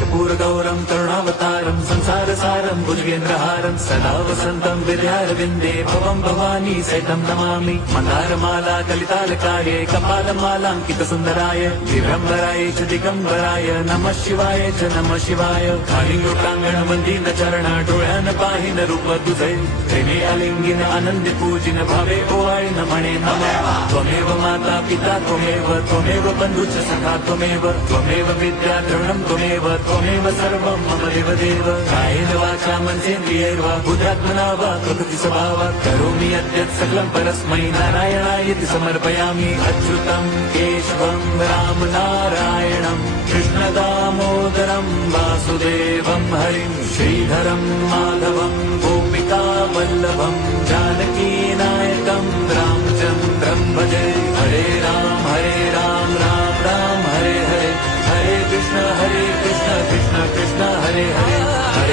कर्पूरगौरं करुणावतारं संसारसारं भुजगेन्द्रहारं सदा वसन्तं विद्यारविन्दे भवं भवानी सहितं नमामि। मन्दारमाला कलितालकाये कपालमालाङ्कितसुन्दराय दिव्यम्बराय च दिगम्बराय नमः शिवाय च नमः शिवाय। कालिङ्गोटाङ्गणवन्दित चरण डोळ्यान पाहिन रूप तुझे प्रेमे अलिंगिन आनंदी पूजिन भावे ओवाळी म्हणे नमः। त्वमेव माता पिता त्वमेव बन्धुश्च सखा त्वमेव विद्या द्रविणं त्वमेव सर्वं मम देवदेव। कायेन वाचा मनसेन्द्रियैर्वा बुद्ध्यात्मना वा प्रकृति स्वभावात् करोमि यद्यत् सकलं परस्मै नारायणायति समर्पयामि। अच्युतं केशवं राम नारायणं कृष्णदामोदरं वासुदेवं हरिं श्रीधरं माधवं गोपिका वल्लभं जानकीनायकं रामचन्द्रं भजे। हरे राम राम राम हरे हरे, हरे कृष्ण कृष्ण कृष्ण हरे हरे।